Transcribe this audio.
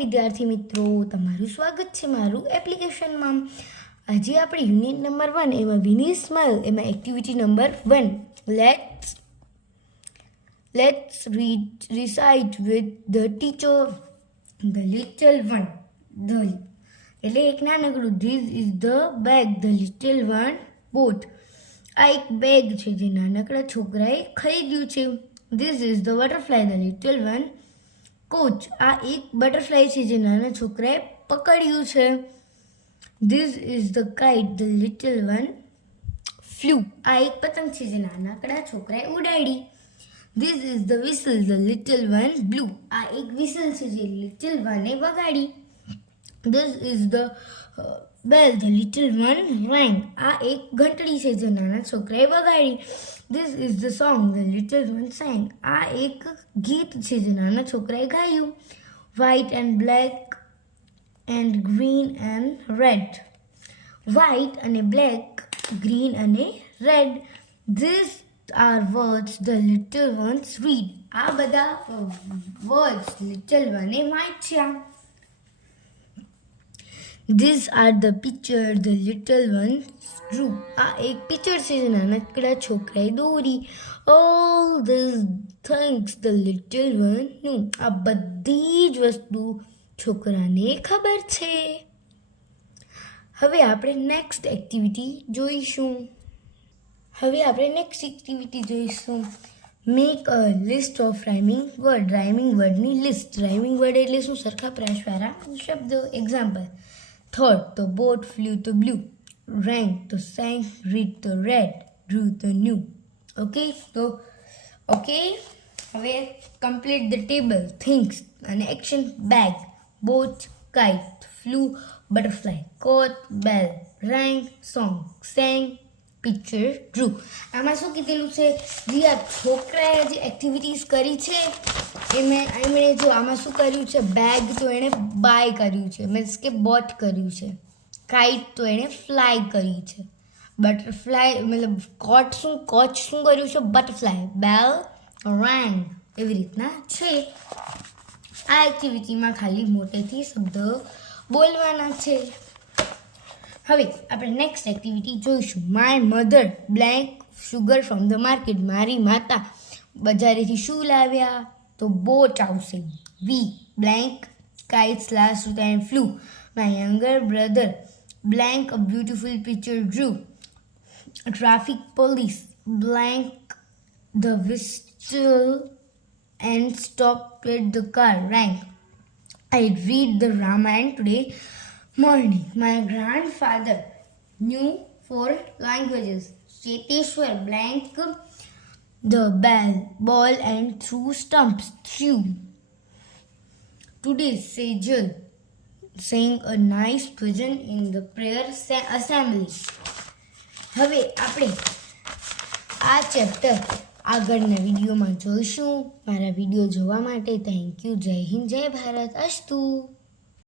વિદ્યાર્થી મિત્રો, તમારું સ્વાગત છે મારું એપ્લિકેશનમાં. આજે આપણે યુનિટ નંબર 1 એમાં વિની સ્માઇલ એમાં activity number 1 let's recite with the teacher the little one. એટલે એક નાનકડું this is the bag the little one bought. આ એક બેગ છે જે નાનકડા છોકરાએ ખરીદ્યું છે. This is the butterfly the little one caught. આ એક બટરફ્લાય છે જે નાના છોકરાએ પકડ્યું છે. This is the kite the little one flew. આ એક પતંગ છે જે નાનકડા છોકરાએ ઉડાડી. This is the whistle the little one blew. આ એક વિસલ છે જે લિટલ વને વગાડી. This is the bell the little one rang. આ એક ઘંટડી છે જે નાના છોકરાએ વગાડી. This is the song the little one sang. આ એક ગીત છે જે નાના છોકરાએ ગાયું. White and black and green and red. White અને બ્લેક, ગ્રીન અને red. This are words the little ones read. આ બધા વર્ડ્સ લિટલ વને વાંચ્યા. These are the picture the little ones drew. આ એક પિક્ચર છે જે નાનકડા છોકરાએ દોરી. All these things the little one knew. આ બધી જ વસ્તુ છોકરાને ખબર છે. હવે આપણે નેક્સ્ટ એક્ટિવિટી જોઈશું. Make a list of rhyming word. Rhyming વર્ડની લિસ્ટ. રાઇમિંગ વર્ડ એટલે શું? સરખા પ્રાસવાળા શબ્દો. એક્ઝામ્પલ: thought તો boat, flew તો blue, rang તો sang, read તો read, drew તો knew. ઓકે. હવે complete the table. things અને action: bag, boat, kite, flew, butterfly, coat, bell, rang, song, sang, picture, drew. આમાં શું કીધેલું છે? જે આ છોકરાએ જે એક્ટિવિટીઝ કરી છે એમણે જો આમાં શું કર્યું છે? બેગ તો એણે બાય કર્યું છે, મીન્સ કે બોટ કર્યું છે. કાઇટ તો એણે ફ્લાય કરી છે. બટરફ્લાય મતલબ કોચ શું કર્યું છે? બટરફ્લાય. બેલ, રેંગ, એવી રીતના છે. આ એક્ટિવિટીમાં ખાલી મોટેથી શબ્દ બોલવાના છે. હવે આપણે નેક્સ્ટ એક્ટિવિટી જોઈશું. My mother blank sugar from the market. મારી માતા બજારેથી શું લાવ્યા? તો બોટ આવશે. We blank kite slash and flew. My younger brother blank a beautiful picture drew. Traffic police blank the whistle and stopped the car. Rang. I read the Ramayana today morning. My grandfather knew 4 languages. Cheteshwar blank the ball and threw stumps. Threw. Today Sejal sang a nice bhajan in the prayer assembly. હવે આપણે આ chapter આગળના વિડીયોમાં જોઈશું. મારા video જોવા માટે thank you. જય હિન્દ, જય ભારત. અસ્તુ.